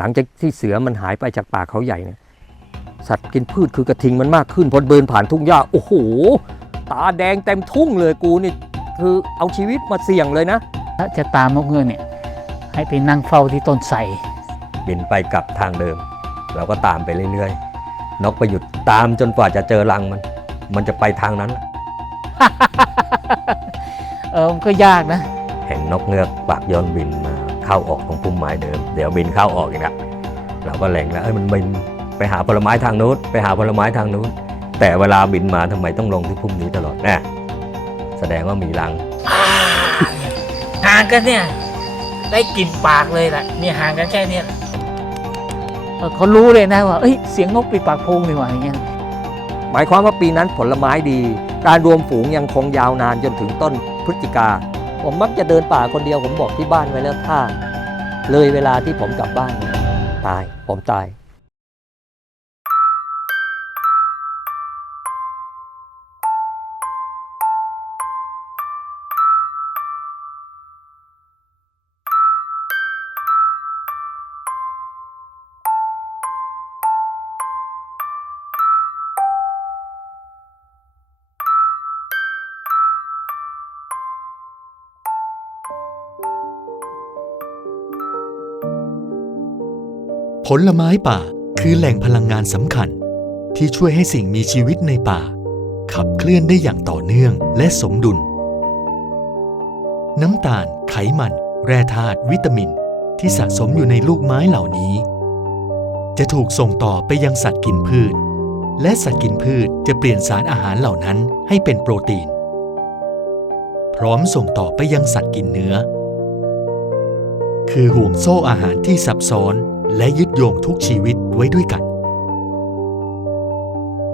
หลังจากที่เสือมันหายไปจากป่าเขาใหญ่เนี่ยสัตว์กินพืชคือกระทิงมันมากขึ้นพอเดินผ่านทุ่งหญ้าโอ้โห ตาแดงเต็มทุ่งเลยกูนี่คือเอาชีวิตมาเสี่ยงเลยนะ ถ้าจะตามนกเงือกเนี่ยให้ไปนั่งเฝ้าที่ต้นไทรบินไปกลับทางเดิม เราก็ตามไปเรื่อยๆนกไปหยุดตามจนกว่าจะเจอรังมัน มันจะไปทางนั้นเออมันก็ยากนะ เห็นนกเงือกปากย้อนบินมา เข้าออกตรงพุ่มไม้เดิม เดี๋ยวบินเข้าออกอีกแล้วเราก็แหล่งแล้วเอ้ยมันบินไปหาผลไม้ทางนู้นไปหาผลไม้ทางนู้นแต่เวลาบินมาทำไมต้องลงที่พุ่มนี้ตลอดแน่แสดงว่ามีรังห่างกันเนี่ยได้กลิ่นปากเลยแหละเนี่ยห่างกันแค่เนี้ยเออเขารู้เลยนะว่าเอ้ยเสียงนกปีปากโพงนี่หว่าอย่างเงี้ยหมายความว่าปีนั้นผลไม้ดี การรวมฝูงยังคงยาวนานจนถึงต้นพฤศจิกา ผมมักจะเดินป่าคนเดียวผมบอกที่บ้านไว้แล้วถ้า เลยเวลาที่ผมกลับบ้าน ตายผมตาย ผลไม้ป่าคือแหล่งพลังงานสำคัญ ที่ช่วยให้สิ่งมีชีวิตในป่า ขับเคลื่อนได้อย่างต่อเนื่องและสมดุล น้ำตาล ไขมัน แร่ธาตุวิตามิน ที่สะสมอยู่ในลูกไม้เหล่านี้ จะถูกส่งต่อไปยังสัตว์กินพืช และสัตว์กินพืชจะเปลี่ยนสารอาหารเหล่านั้นให้เป็นโปรตีน พร้อมส่งต่อไปยังสัตว์กินเนื้อ คือห่วงโซ่อาหารที่ซับซ้อน และยึดโยงทุกชีวิตไว้ด้วยกัน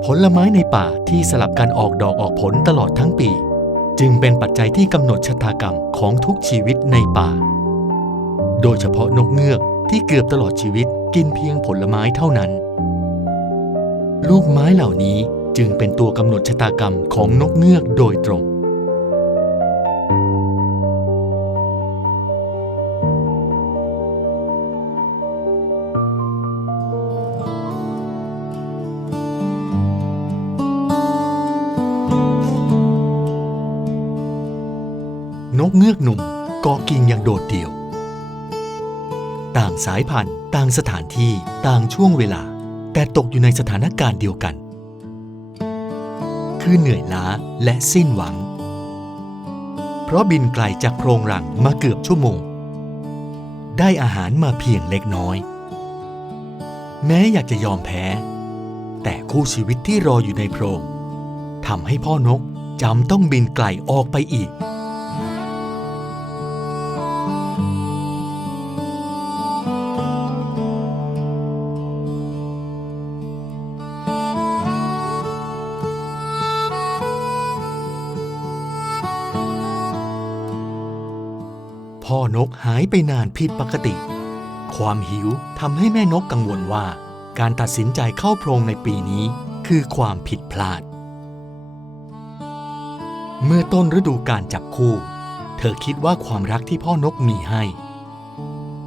ผลไม้ในป่าที่สลับกันออกดอกออกผลตลอดทั้งปี จึงเป็นปัจจัยที่กำหนดชะตากรรมของทุกชีวิตในป่า โดยเฉพาะนกเงือกที่เกือบตลอดชีวิตกินเพียงผลไม้เท่านั้น ลูกไม้เหล่านี้จึงเป็นตัวกำหนดชะตากรรมของนกเงือกโดยตรง สายพันธุ์ ต่างสถานที่ต่างช่วงเวลา แต่ตกอยู่ในสถานการณ์เดียวกัน คือเหนื่อยล้าและสิ้นหวัง เพราะบินไกลจากโพรงรังมาเกือบชั่วโมง ได้อาหารมาเพียงเล็กน้อย แม้อยากจะยอมแพ้ แต่คู่ชีวิตที่รออยู่ในโพรงทำให้พ่อนกจำต้องบินไกลออกไปอีก ไปนานผิดปกติ ความหิวทำให้แม่นกกังวลว่า การตัดสินใจเข้าโพรงในปีนี้คือความผิดพลาด เมื่อต้นฤดูการจับคู่ เธอคิดว่าความรักที่พ่อนกมีให้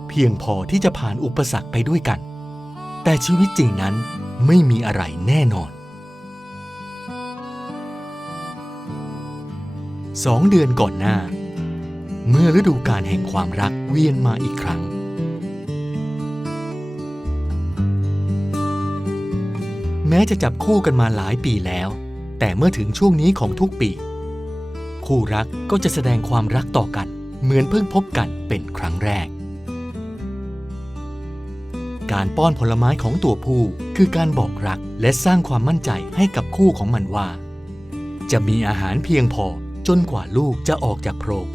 เพียงพอที่จะผ่านอุปสรรคไปด้วยกัน แต่ชีวิตจริงนั้นไม่มีอะไรแน่นอนสองเดือนก่อนหน้า เมื่อฤดูกาลแห่งความรักเวียนมาอีกครั้ง แม้จะจับคู่กันมาหลายปีแล้ว แต่เมื่อถึงช่วงนี้ของทุกปี คู่รักก็จะแสดงความรักต่อกัน เหมือนเพิ่งพบกันเป็นครั้งแรก การป้อนผลไม้ของตัวผู้คือการบอกรักและสร้างความมั่นใจให้กับคู่ของมันว่า จะมีอาหารเพียงพอจนกว่าลูกจะออกจากโพรง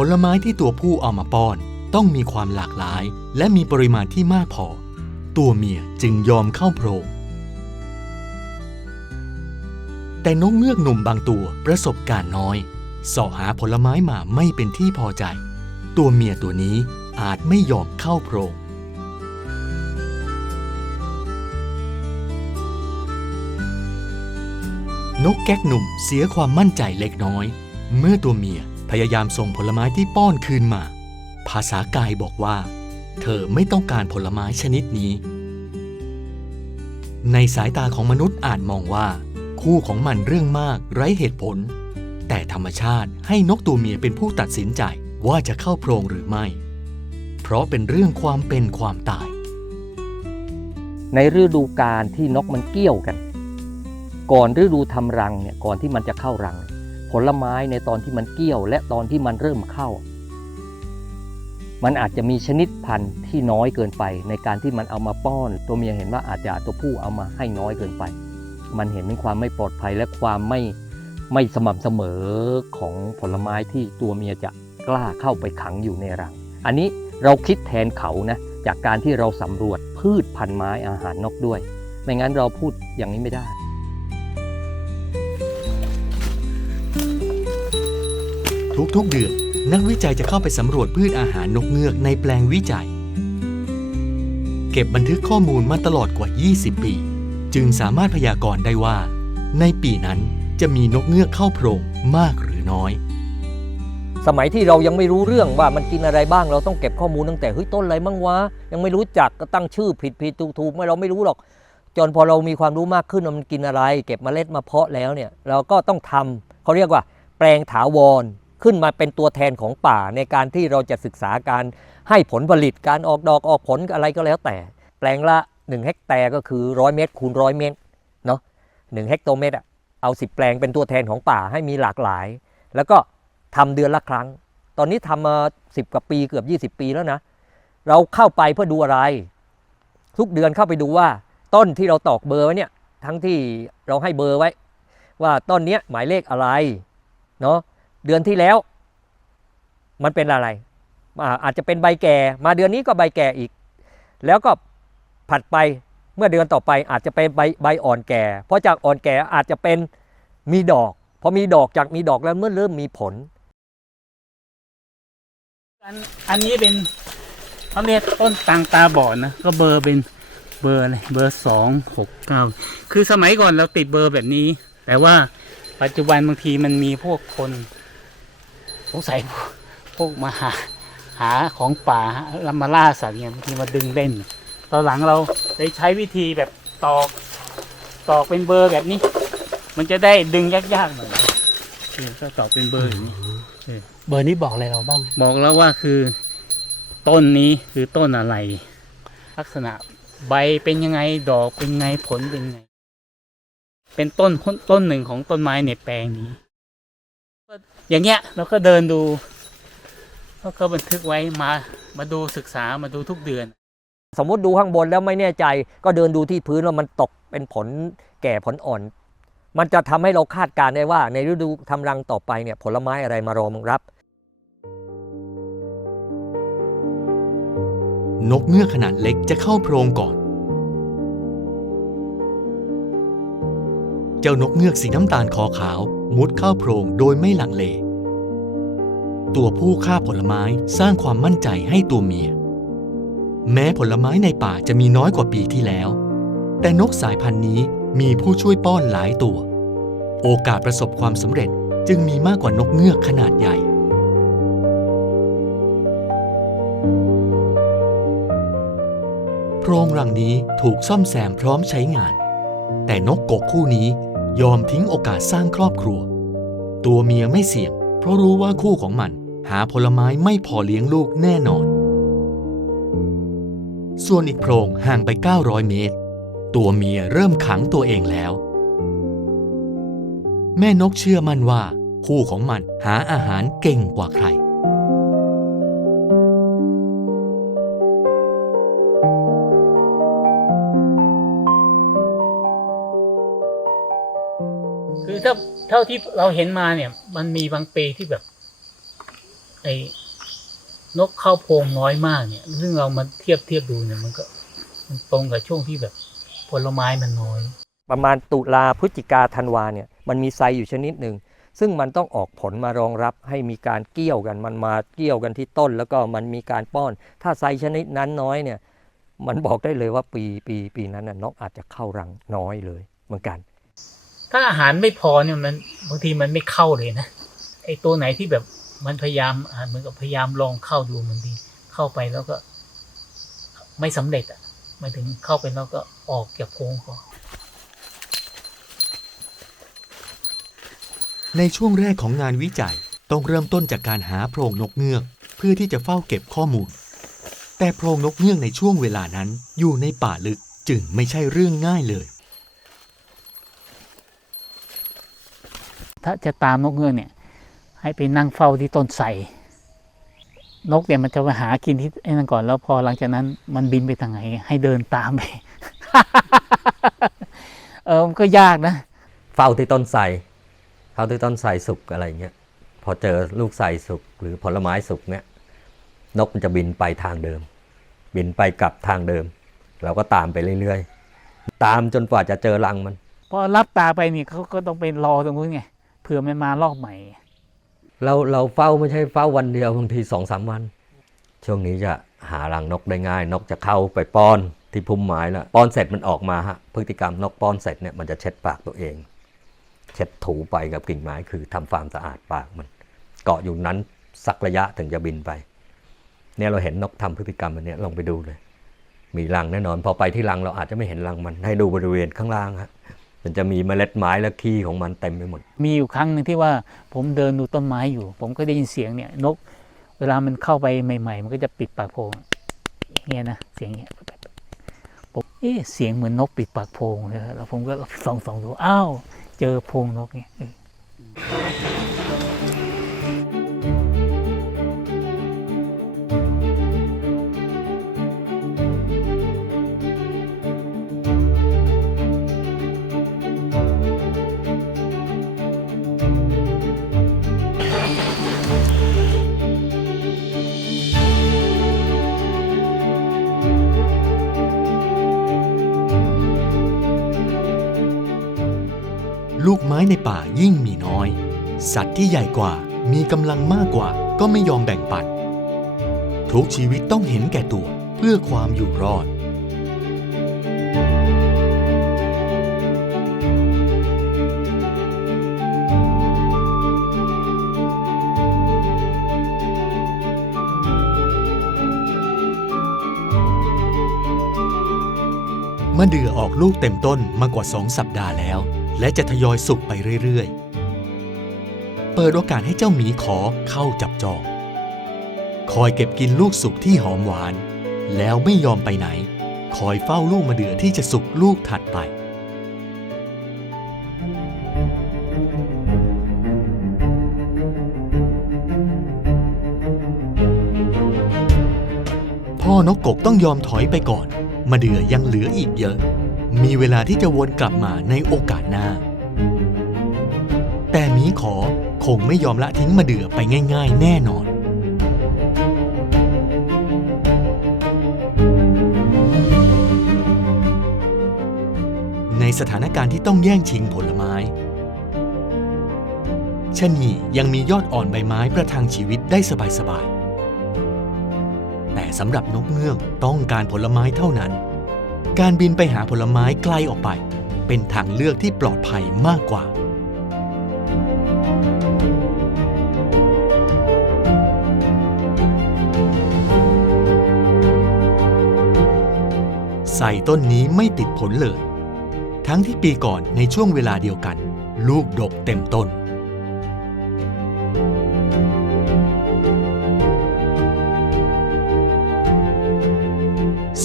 ผลไม้ที่ตัวผู้เอามาป้อนต้องมีความหลากหลาย และมีปริมาณที่มากพอ ตัวเมียจึงยอมเข้าโพรงแต่นกเงือกหนุ่มบางตัวประสบการณ์น้อยเสาะหาผลไม้มาไม่เป็นที่พอใจ ตัวเมียตัวนี้อาจไม่ยอมเข้าโพรงนกแก๊กหนุ่มเสียความมั่นใจเล็กน้อย เมื่อตัวเมีย พยายามส่งผลไม้ที่ป้อนคืนมา ภาษากายบอกว่า เธอไม่ต้องการผลไม้ชนิดนี้ ในสายตาของมนุษย์อาจมองว่า คู่ของมันเรื่องมากไร้เหตุผล แต่ธรรมชาติให้นกตัวเมียเป็นผู้ตัดสินใจว่าจะเข้าโพรงหรือไม่ เพราะเป็นเรื่องความเป็นความตาย ในฤดูกาลที่นกมันเกี่ยวกัน ก่อนฤดูทำรังเนี่ยก่อนที่มันจะเข้ารังเผลไม้ในตอนที่มันเกี่ยว และตอนที่มันเริ่มเข้า มันอาจจะมีชนิดพันธุ์ที่น้อยเกินไป ในการที่มันเอามาป้อน ตัวเมียเห็นว่าอาจจะตัวผู้เอามาให้น้อยเกินไป มันเห็นถึงความไม่ปลอดภัยและความไม่ไม่สม่ำเสมอของผลไม้ที่ตัวเมียจะกล้าเข้าไปขังอยู่ในรัง อันนี้เราคิดแทนเขานะจากการที่เราสำรวจพืชพันธุ์ไม้อาหารนกด้วย ไม่งั้นเราพูดอย่างนี้ไม่ได้ ทุกๆเดือน นักวิจัยจะเข้าไปสำรวจพืชอาหารนกเงือกในแปลงวิจัย เก็บบันทึกข้อมูลมาตลอดกว่า 20 ปี จึงสามารถพยากรณ์ได้ว่า ในปีนั้นจะมีนกเงือกเข้าโพรงมากหรือน้อย สมัยที่เรายังไม่รู้เรื่องว่ามันกินอะไรบ้างเราต้องเก็บข้อมูลตั้งแต่เฮ้ยต้นอะไรบ้างวะยังไม่รู้จักก็ตั้งชื่อผิดผิดถูกถูกไม่เราไม่รู้หรอก จนพอเรามีความรู้มากขึ้นว่ามันกินอะไร เก็บเมล็ดมาเพาะแล้วเนี่ยเราก็ต้องทำเขาเรียกว่า แปลงถาวร ขึ้นมาเป็นตัวแทนของป่าในการที่เราจะศึกษาการให้ผลผลิตการออกดอกออกผลอะไรก็แล้วแต่ แปลงละ 1 เฮกแตร์ก็คือ 100 เมตรคูณร้อยเมตรเนาะหนึ่งเฮกโตเมตรอะเอา 10 แปลงเป็นตัวแทนของป่าให้มีหลากหลาย แล้วก็ทำเดือนละครั้ง ตอนนี้ทำมา 10 กว่าปีเกือบ 20 ปีแล้วนะ เราเข้าไปเพื่อดูอะไร ทุกเดือนเข้าไปดูว่าต้นที่เราตอกเบอร์ไว้เนี่ยทั้งที่เราให้เบอร์ไว้ ว่าต้นเนี้ยหมายเลขอะไรเนาะ เดือนที่แล้ว มันเป็นอะไร อาจจะเป็นใบแก่ มาเดือนนี้ก็ใบแก่อีก แล้วก็ผัดไปเมื่อเดือนต่อไปอาจจะเป็นใบใบอ่อนแก่ เพราะจากอ่อนแก่อาจจะเป็นมีดอกพอมีดอกจากมีดอกแล้วเมื่อเริ่มมีผล อันอันนี้เป็นเขาเรียกต้นตางตาบอดนะก็เบอร์เป็นเบอร์อะไรเบอร์สองหกเก้าคือสมัยก่อนเราติดเบอร์แบบนี้ แต่ว่าปัจจุบันบางทีมันมีพวกคน สงสัยพวกพวกมาหาหาของป่าลำมาล่าสัตว์เนี่ยบางทีมาดึงเล่น ตอนหลังเราได้ใช้วิธีแบบตอกตอกเป็นเบอร์แบบนี้ มันจะได้ดึงยากๆหน่อยนี่ก็ตอกเป็นเบอร์อย่างนี้เบอร์นี้บอกอะไรเราบ้าง บอกแล้วว่าคือ ต้นนี้คือต้นอะไร ลักษณะใบเป็นยังไงดอกเป็นไงผลเป็นไง เป็นต้นต้นหนึ่งของต้นไม้ในแปลงนี้ก็ อย่างเงี้ยเราก็เดินดูแล้วก็บันทึกไว้มามาดูศึกษามาดูทุกเดือน สมมติดูข้างบนแล้วไม่แน่ใจ ก็เดินดูที่พื้นว่ามันตกเป็นผลแก่ผลอ่อน มันจะทำให้เราคาดการณ์ได้ว่า ในฤดูทำรังต่อไปเนี่ยผลไม้อะไรมารองรับ นกเงือกขนาดเล็กจะเข้าโพรงก่อน เจ้านกเงือกสีน้ำตาลคอขาว มุดเข้าโพรงโดยไม่หลังเล ตัวผู้ฆ่าผลไม้สร้างความมั่นใจให้ตัวเมีย แม้ผลไม้ในป่าจะมีน้อยกว่าปีที่แล้ว แต่นกสายพันธุ์นี้มีผู้ช่วยป้อนหลายตัว โอกาสประสบความสำเร็จจึงมีมากกว่านกเงือกขนาดใหญ่ โพรงรังนี้ถูกซ่อมแซมพร้อมใช้งาน แต่นกกกคู่นี้ ยอมทิ้งโอกาสสร้างครอบครัว ตัวเมียไม่เสี่ยง เพราะรู้ว่าคู่ของมัน หาผลไม้ไม่พอเลี้ยงลูกแน่นอน ส่วนอีกโพรงห่างไป 900 เมตร ตัวเมียเริ่มขังตัวเองแล้ว แม่นกเชื่อมั่นว่า คู่ของมันหาอาหารเก่งกว่าใคร เท่าที่เราเห็นมาเนี่ย มันมีบางปีที่แบบ ไอ้นกเข้าโพรงน้อยมากเนี่ย ซึ่งเรามาเทียบเทียบดูเนี่ยมันก็ มันตรงกับช่วงที่แบบผลไม้มันน้อย ประมาณตุลาพฤศจิกาธันวาเนี่ยมันมีไซอยู่ชนิดหนึ่ง ซึ่งมันต้องออกผลมารองรับให้มีการเกี่ยวกัน มันมาเกี่ยวกันที่ต้น แล้วก็มันมีการป้อน ถ้าไซชนิดนั้นน้อยเนี่ย มันบอกได้เลยว่าปีปีปีนั้นน่ะนกอาจจะเข้ารังน้อยเลยเหมือนกัน ถ้าอาหารไม่พอเนี่ยมันบางทีมันไม่เข้าเลยนะไอตัวไหนที่แบบมันพยายามเหมือนกับพยายามลองเข้าดูมันดี เข้าไปแล้วก็ ไม่สำเร็จอะมาถึงเข้าไปแล้วก็ออกจากโพรงก่อนในช่วงแรกของงานวิจัยต้องเริ่มต้นจากการหาโพรงนกเงือก เพื่อที่จะเฝ้าเก็บข้อมูล แต่โพรงนกเงือกในช่วงเวลานั้นอยู่ในป่าลึกจึงไม่ใช่เรื่องง่ายเลย ถ้าจะตามนกเงือกเนี่ย ให้ไปนั่งเฝ้าที่ต้นไทรนกเนี่ยมันจะไปหากินที่ไอ้นั่นก่อน แล้วพอหลังจากนั้นมันบินไปทางไหน ให้เดินตามไป เออมันก็ยากนะ เฝ้าที่ต้นไทรเฝ้าที่ต้นไทรสุกอะไรเงี้ย พอเจอลูกไทรสุกหรือผลไม้สุกเนี่ย นกมันจะบินไปทางเดิม บินไปกลับทางเดิม เราก็ตามไปเรื่อยๆ ตามจนกว่าจะเจอรังมัน พอรับตาไปนี่เขาก็ต้องไปรอตรงนู้นไง เผื่อมันมารอบใหม่ เราเราเฝ้าไม่ใช่เฝ้าวันเดียวบางทีสองสามวัน ช่วงนี้จะหารังนกได้ง่าย นกจะเข้าไปป้อนที่พุ่มไม้แล้วป้อนเสร็จมันออกมาฮะพฤติกรรมนกป้อนเสร็จเนี่ยมันจะเช็ดปากตัวเอง เช็ดถูไปกับกิ่งไม้คือทำความสะอาดปากมัน เกาะอยู่นั้นสักระยะถึงจะบินไป เนี่ยเราเห็นนกทำพฤติกรรมอันนี้ลองไปดูเลย มีรังแน่นอนพอไปที่รังเราอาจจะไม่เห็นรังมันให้ดูบริเวณข้างล่างฮะ มันจะมีเมล็ดไม้และขี้ของมันเต็มไปหมด มีอยู่ครั้งหนึ่งที่ว่าผมเดินดูต้นไม้อยู่ ผมก็ได้ยินเสียงเนี่ยนก เวลามันเข้าไปใหม่ ๆ มันก็จะปิดปากโพรงเงี้ยนะเสียงเงี้ยผมเอ๊ะเสียงเหมือนนกปิดปากโพรงเลยแล้วผมก็ส่องส่องดูอ้าวเจอโพรงนกเนี่ย ลูกไม้ในป่ายิ่งมีน้อย สัตว์ที่ใหญ่กว่ามีกำลังมากกว่าก็ไม่ยอมแบ่งปัน ทุกชีวิตต้องเห็นแก่ตัวเพื่อความอยู่รอด มะเดื่อออกลูกเต็มต้นมากว่าสองสัปดาห์แล้ว และจะทยอยสุกไปเรื่อยๆ เปิดโอกาสให้เจ้าหมีขอเข้าจับจอง คอยเก็บกินลูกสุกที่หอมหวาน แล้วไม่ยอมไปไหน คอยเฝ้าลูกมะเดื่อที่จะสุกลูกถัดไปพ่อนกกกต้องยอมถอยไปก่อน มาเดือยังเหลืออีกเยอะ มีเวลาที่จะวนกลับมาในโอกาสหน้า แต่หมีขอคงไม่ยอมละทิ้งมาเดือไปง่ายๆ แน่นอน ในสถานการณ์ที่ต้องแย่งชิงผลไม้ชะนียังมียอดอ่อนใบไม้ประทังชีวิตได้สบายๆ แต่สำหรับนกเงือกต้องการผลไม้เท่านั้น การบินไปหาผลไม้ไกลออกไป เป็นทางเลือกที่ปลอดภัยมากกว่า ใส่ต้นนี้ไม่ติดผลเลย ทั้งที่ปีก่อนในช่วงเวลาเดียวกัน ลูกดกเต็มต้น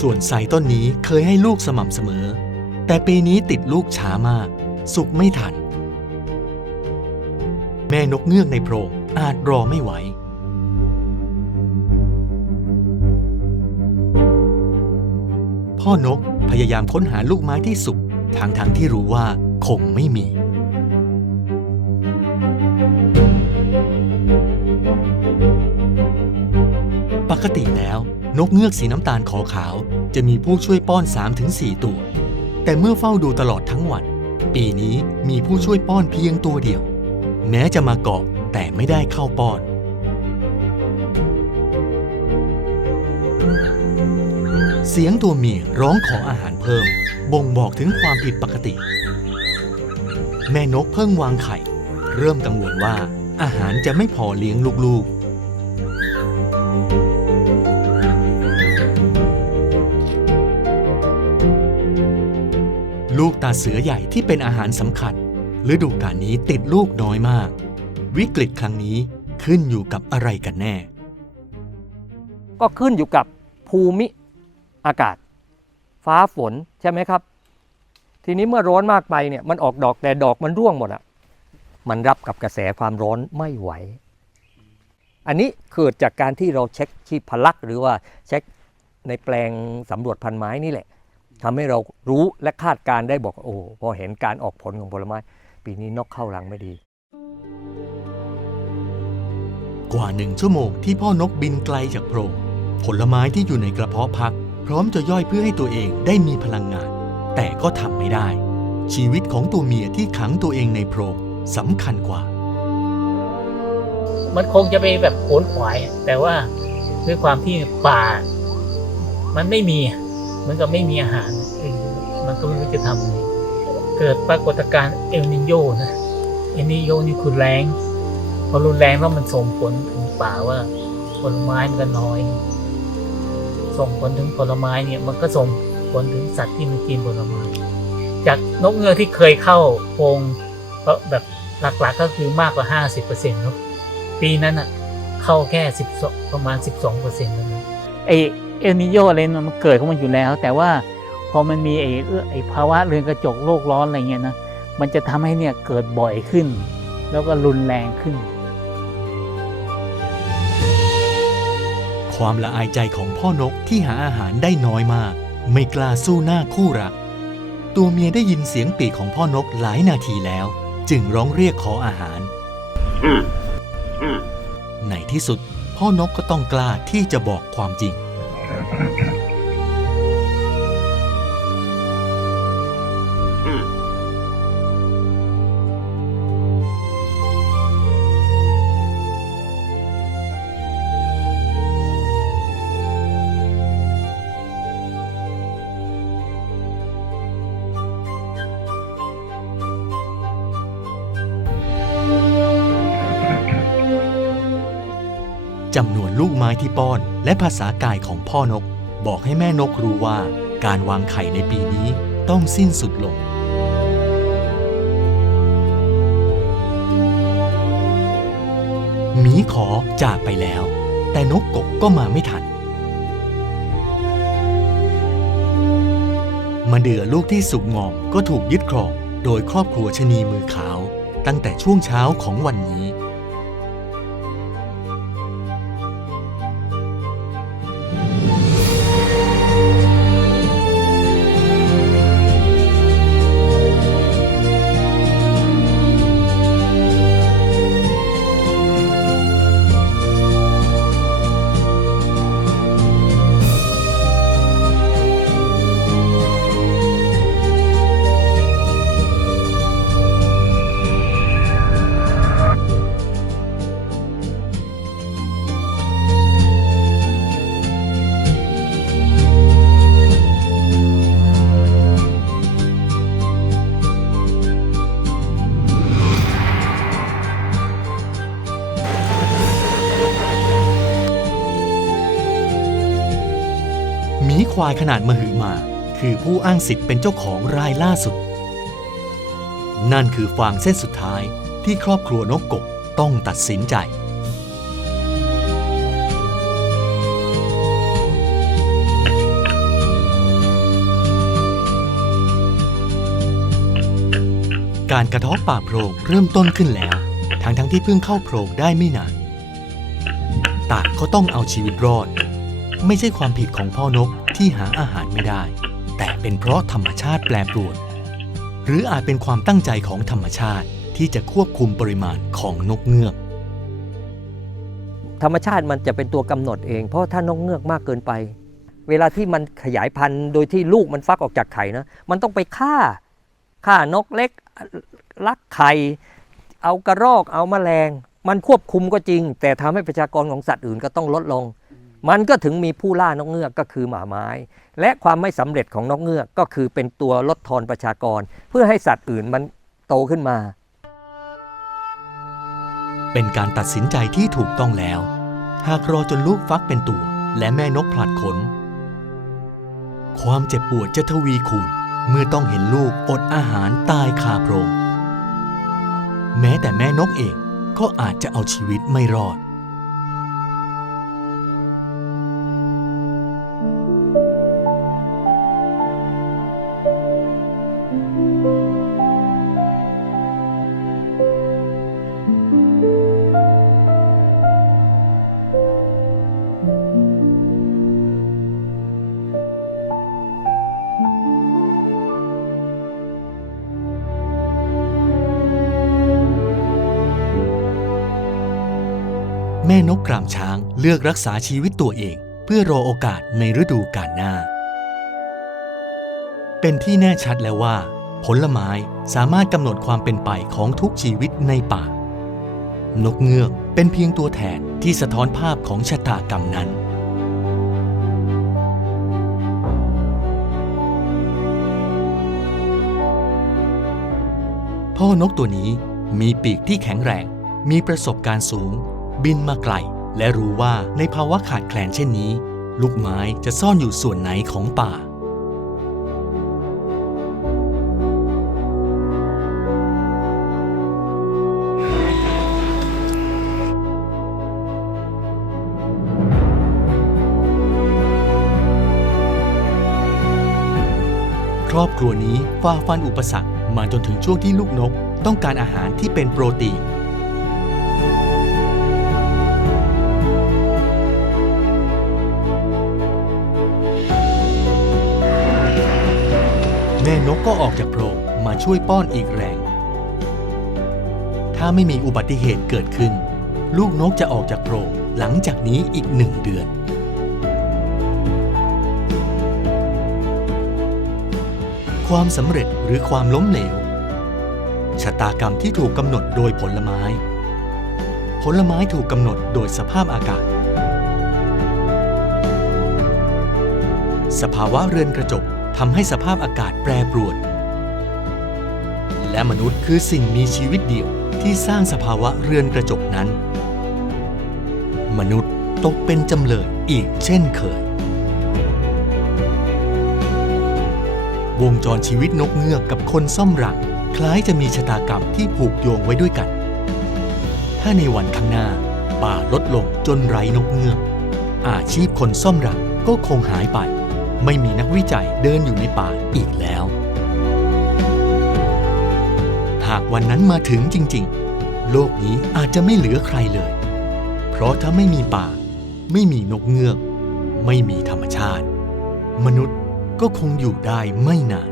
ส่วนไทรต้นนี้เคยให้ลูกสม่ำเสมอ แต่ปีนี้ติดลูกช้ามาก สุกไม่ทัน แม่นกเงือกในโพรงอาจรอไม่ไหว พ่อนกพยายามค้นหาลูกไม้ที่สุกทางทางที่รู้ว่าคงไม่มี ปกติแล้ว นกเงือกสีน้ำตาลขอขาว จะมีผู้ช่วยป้อน 3-4 ตัว แต่เมื่อเฝ้าดูตลอดทั้งวัน ปีนี้มีผู้ช่วยป้อนเพียงตัวเดียว แม้จะมาเกาะแต่ไม่ได้เข้าป้อน เสียงตัวเมียร้องขออาหารเพิ่ม บ่งบอกถึงความผิดปกติ แม่นกเพิ่งวางไข่ เริ่มกังวลว่าอาหารจะไม่พอเลี้ยงลูกๆ เสือใหญ่ที่เป็นอาหารสำคัญฤดูกาลนี้ติดลูกน้อยมาก วิกฤตครั้งนี้ขึ้นอยู่กับอะไรกันแน่ ก็ขึ้นอยู่กับภูมิอากาศ ฟ้าฝนใช่ไหมครับ ทีนี้เมื่อร้อนมากไปเนี่ยมันออกดอกแต่ดอกมันร่วงหมดอะมันรับกับกระแสความร้อนไม่ไหว อันนี้เกิดจากการที่เราเช็คชีพลักษณ์หรือว่าเช็คในแปลงสำรวจพันไม้นี่แหละ ทำให้เรารู้และคาดการณ์ได้บอกว่าโอ้พอเห็นการออกผลของผลไม้ ปีนี้นกเข้ารังไม่ดี กว่าหนึ่งชั่วโมงที่พ่อนกบินไกลจากโพรงผลไม้ที่อยู่ในกระเพาะพัก พร้อมจะย่อยเพื่อให้ตัวเองได้มีพลังงาน แต่ก็ทำไม่ได้ ชีวิตของตัวเมียที่ขังตัวเองในโพรงสำคัญกว่า มันคงจะไปแบบโขนขวายอะแต่ว่าด้วยความที่ป่า มันไม่มีอะ เหมือนกับไม่มีอาหารเออมันก็ไม่รู้จะทำไงเกิดปรากฏการณ์เอลนิโยนะเอลนิโยนี่คือแรงพอรุนแรงแล้วมันส่งผลถึงป่าว่าผลไม้มันก็น้อย ส่งผลถึงผลไม้เนี่ย มันก็ส่งผลถึงสัตว์ที่มันกินผลไม้ จากนกเงือกที่เคยเข้าโพรงแบบหลักๆก็คือมากกว่า 50%เนาะปีนั้นอะเข้าแค่สิบประมาณ 12เปอร์เซ็นต์นั้นไอ เอลนิโยอะไรเนี่ยมันเกิดของมันอยู่แล้ว แต่ว่าพอมันมีไอเอื้อไอภาวะเรือนกระจกโลกร้อนอะไรเงี้ยนะมันจะทำให้เนี่ยเกิดบ่อยขึ้น แล้วก็รุนแรงขึ้น ความละอายใจของพ่อนกที่หาอาหารได้น้อยมาก ไม่กล้าสู้หน้าคู่รัก ตัวเมียได้ยินเสียงปีกของพ่อนกหลายนาทีแล้ว จึงร้องเรียกขออาหารในที่สุดพ่อนกก็ต้องกล้าที่จะบอกความจริง Okay. จำนวนลูกไม้ที่ป้อน และภาษากายของพ่อนก บอกให้แม่นกรู้ว่า การวางไข่ในปีนี้ต้องสิ้นสุดลง หมีขอจากไปแล้ว แต่นกกบก็มาไม่ทัน มาเดือลูกที่สุกงอมก็ถูกยึดครอง โดยครอบครัวชะนีมือขาว ตั้งแต่ช่วงเช้าของวันนี้ายขนาดมหึมา คือผู้อ้างสิทธิ์เป็นเจ้าของรายล่าสุด นั่นคือฟางเส้นสุดท้ายที่ครอบครัวนกกบต้องตัดสินใจ การกระทาะป่าโพรงเริ่มต้นขึ้นแล้ว ทั้งทั้งที่เพิ่งเข้าโพรงได้ไม่นานต่างก็ต้องเอาชีวิตรอด ไม่ใช่ความผิดของพ่อนก ที่หาอาหารไม่ได้ แต่เป็นเพราะธรรมชาติแปรปรวน หรืออาจเป็นความตั้งใจของธรรมชาติที่จะควบคุมปริมาณของนกเงือก ธรรมชาติมันจะเป็นตัวกำหนดเอง เพราะถ้านกเงือกมากเกินไป เวลาที่มันขยายพันธุ์โดยที่ลูกมันฟักออกจากไข่นะมันต้องไปฆ่าฆ่านกเล็กลักไข่เอากระรอกเอาแมลง มันควบคุมก็จริง แต่ทำให้ประชากรของสัตว์อื่นก็ต้องลดลง มันก็ถึงมีผู้ล่านกเงือกก็คือหมาไม้ และความไม่สำเร็จของนกเงือกก็คือเป็นตัวลดทอนประชากร เพื่อให้สัตว์อื่นมันโตขึ้นมา เป็นการตัดสินใจที่ถูกต้องแล้ว หากรอจนลูกฟักเป็นตัว และแม่นกผลัดขน ความเจ็บปวดจะทวีคูณเมื่อต้องเห็นลูกอดอาหารตายคาโพรง แม้แต่แม่นกเองก็อาจจะเอาชีวิตไม่รอด นกกรามช้างเลือกรักษาชีวิตตัวเอง เพื่อรอโอกาสในฤดูกาลหน้า เป็นที่แน่ชัดแล้วว่า ผลไม้สามารถกำหนดความเป็นไปของทุกชีวิตในป่า นกเงือกเป็นเพียงตัวแทนที่สะท้อนภาพของชะตากรรมนั้นพ่อนกตัวนี้มีปีกที่แข็งแรง มีประสบการณ์สูง บินมาไกล และรู้ว่าในภาวะขาดแคลนเช่นนี้ ลูกไม้จะซ่อนอยู่ส่วนไหนของป่า ครอบครัวนี้ฝ่าฟันอุปสรรคมาจนถึงช่วงที่ลูกนกต้องการอาหารที่เป็นโปรตีน นกก็ออกจากโพรงมาช่วยป้อนอีกแรง ถ้าไม่มีอุบัติเหตุเกิดขึ้น ลูกนกจะออกจากโพรงหลังจากนี้อีกหนึ่งเดือน ความสำเร็จหรือความล้มเหลว ชะตากรรมที่ถูกกำหนดโดยผลไม้ ผลไม้ถูกกำหนดโดยสภาพอากาศ สภาวะเรือนกระจก ทำให้สภาพอากาศแปรปรวน และมนุษย์คือสิ่งมีชีวิตเดียวที่สร้างสภาวะเรือนกระจกนั้น มนุษย์ตกเป็นจำเลยอีกเช่นเคย วงจรชีวิตนกเงือกกับคนซ่อมรัง คล้ายจะมีชะตากรรมที่ผูกโยงไว้ด้วยกัน ถ้าในวันข้างหน้า ป่าลดลงจนไร้นกเงือก อาชีพคนซ่อมรังก็คงหายไป ไม่มีนักวิจัยเดินอยู่ในป่าอีกแล้ว หากวันนั้นมาถึงจริง ๆ โลกนี้อาจจะไม่เหลือใครเลย เพราะถ้าไม่มีป่า ไม่มีนกเงือก ไม่มีธรรมชาติ มนุษย์ก็คงอยู่ได้ไม่นาน